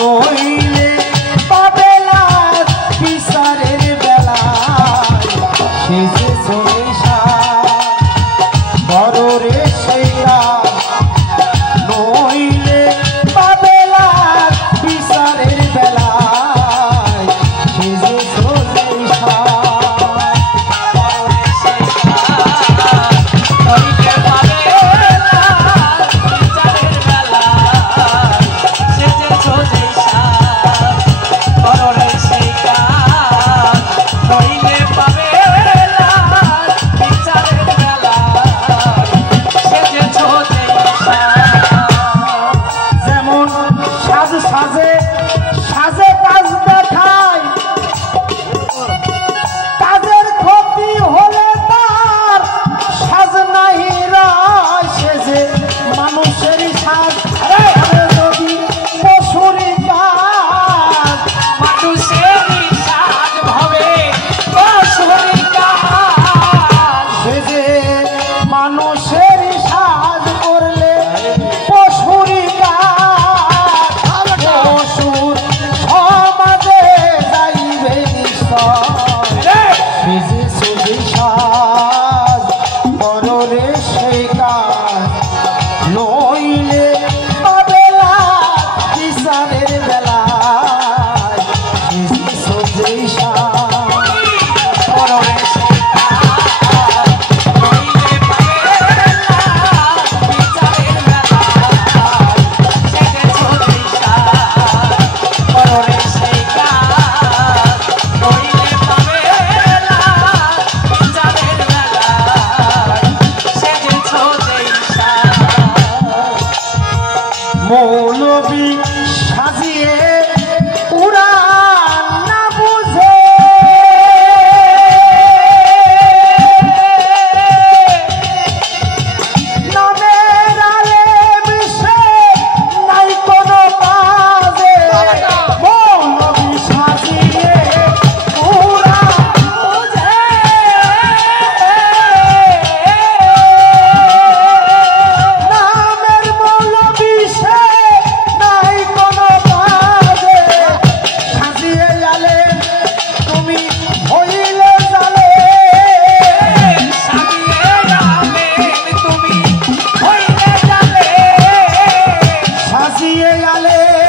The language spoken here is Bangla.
নইলে পাবে লাশ বিচারের বেলায় সে যে চলে বড় রে সেই কাজ নইলে পাবে লাশ বিচারের বেলায় সে যে চলে সাজে সাজে কাজ দেখায় কাজের ক্ষতি হলে তার সাজ নাই রায় সে যে মানুষেরই সাজ যদি পশুরই কাজ মানুষেরই সাজ হবে পশুরই কাজ সে যে মানুষেরই সাজ করলে পশুরই নইলে পাবে লাশ বিচারের বেলায় সহ্যই মৌলবী সাজিয়ে উড়ান না বুঝে নামের আলেম সে নাই কোনো কাজে মৌলবী সাজিয়ে উড়ান বুঝে নামের মৌলবী সে সাজিয়ে আলে